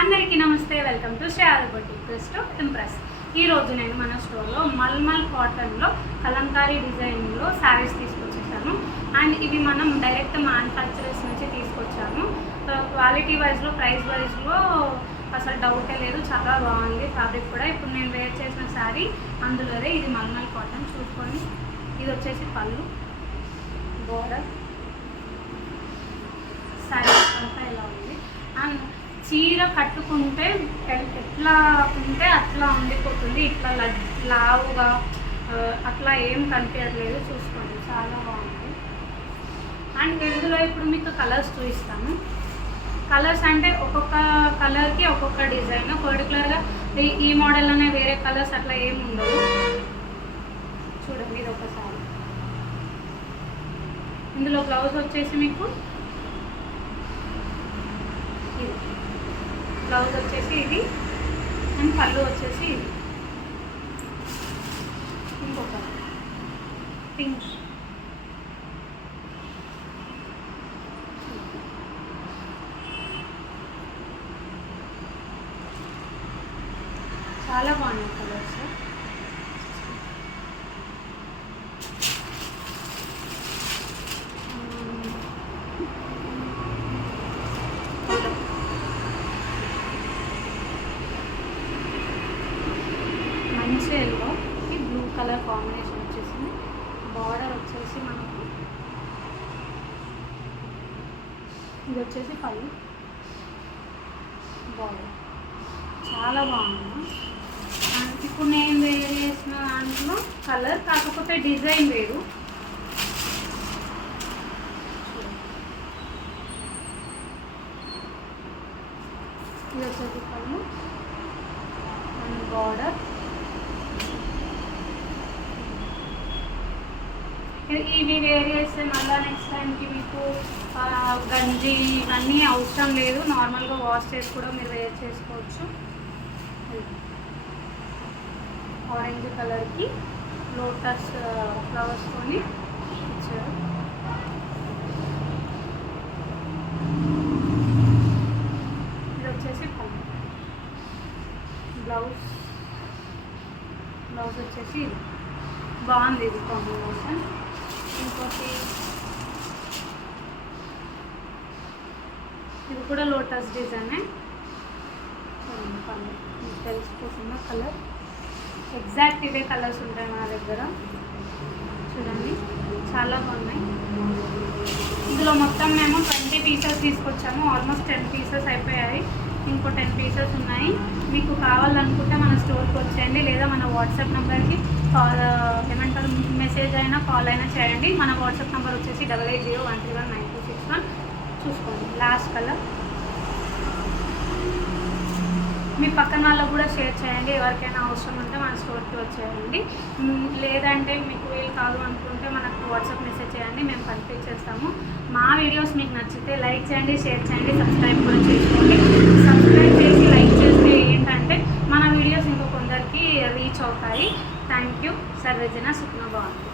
అందరికీ నమస్తే, welcome to Shreyadi boutique to impress. ఈరోజు నేను మన స్టోర్లో మల్మల్ కాటన్లో కలంకారీ డిజైన్లో శారీస్ తీసుకొచ్చేసాను. అండ్ ఇవి మనం డైరెక్ట్ మ్యానుఫ్యాక్చరర్స్ నుంచి తీసుకొచ్చాము. క్వాలిటీ వైజ్లో, ప్రైస్ వైజ్లో అసలు డౌటే లేదు, చాలా బాగుంది ఫ్యాబ్రిక్ కూడా. ఇప్పుడు నేను వేర్ చేసిన శారీ అందులోనే. ఇది మల్మల్ కాటన్ చూసుకొని, ఇది వచ్చేసి పళ్ళు, బోర్డర్, శారీ అంతా ఇలా ఉంది. అండ్ చీర కట్టుకుంటే ఎట్లా ఉంటే అట్లా ఉండిపోతుంది, ఇట్లా లావుగా అట్లా ఏం కనిపించట్లేదు. చూసుకోండి, చాలా బాగుంది. అండ్ ఇందులో ఇప్పుడు మీకు కలర్స్ చూపిస్తాను. కలర్స్ అంటే ఒక్కొక్క కలర్కి ఒక్కొక్క డిజైన్, పర్టికులర్గా ఈ మోడల్లోనే వేరే కలర్స్ అట్లా ఏమి ఉండవు. చూడండి, ఇది ఒకసారి. ఇందులో బ్లౌజ్ వచ్చేసి మీకు బ్లౌజ్ వచ్చేసి ఇది, అండ్ పళ్ళు వచ్చేసి ఇది. ఇంకొక పింక్, చాలా బాగున్నాయి కలర్స్. మంచి ఎల్లో ఈ బ్లూ కలర్ కాంబినేషన్ వచ్చేసింది. బార్డర్ వచ్చేసి మనకు ఇది వచ్చేసి పళ్ళు, బార్డర్ చాలా బాగుంది. ఇప్పుడు నేను వేర్ చేసిన దాంట్లో కలర్, కాకపోతే డిజైన్ వేరు. ఇది వచ్చేసి పళ్ళు అండ్ బార్డర్. ఇవి వేర్ చేస్తే మళ్ళీ నెక్స్ట్ టైంకి మీకు గంజి ఇవన్నీ అవసరం లేదు, నార్మల్గా వాష్ చేసి కూడా మీరు వేర్ చేసుకోవచ్చు. ఆరెంజ్ కలర్కి లోటస్ ఫ్లవర్స్తోని ఇచ్చారు. ఇది వచ్చేసి పళ్ళు, బ్లౌజ్ వచ్చేసి బాగుంది, ఇది కాంబినేషన్. ఇంకోటి ఇది కూడా లోటస్ డిజైనే. పళ్ళు మీకు తెలిసిపోతుందా కలర్? ఎగ్జాక్ట్ ఇదే కలర్స్ ఉంటాయి మన దగ్గర. చూడండి, చాలా బాగున్నాయి. ఇందులో మొత్తం మేము 20 పీసెస్ తీసుకొచ్చాము. ఆల్మోస్ట్ 10 పీసెస్ అయిపోయాయి, ఇంకో 10 పీసెస్ ఉన్నాయి. మీకు కావాలనుకుంటే మన స్టోర్కి వచ్చేయండి, లేదా మన వాట్సాప్ నెంబర్కి ఏమంటారు మెసేజ్ అయినా కాల్ అయినా చేయండి. మన వాట్సాప్ నెంబర్ వచ్చేసి 8801319261. చూసుకోండి, లాస్ట్ కలర్. మీ పక్కన వాళ్ళకు కూడా షేర్ చేయండి, ఎవరికైనా అవసరం ఉంటే మన స్టోర్కి వచ్చేయండి. లేదంటే మీకు వీలు కాదు అనుకుంటే మనకు వాట్సాప్ మెసేజ్ చేయండి, మేము పంపించేస్తాము. మా వీడియోస్ మీకు నచ్చితే లైక్ చేయండి, షేర్ చేయండి, సబ్స్క్రైబ్ కూడా చేసుకోండి. సబ్స్క్రైబ్ చేసి లైక్ చేస్తే ఏంటంటే మన వీడియోస్ ఇంకో కొందరికి రీచ్ అవుతాయి. Thank you. సర్వేజన సుఖ్నా భవంతు.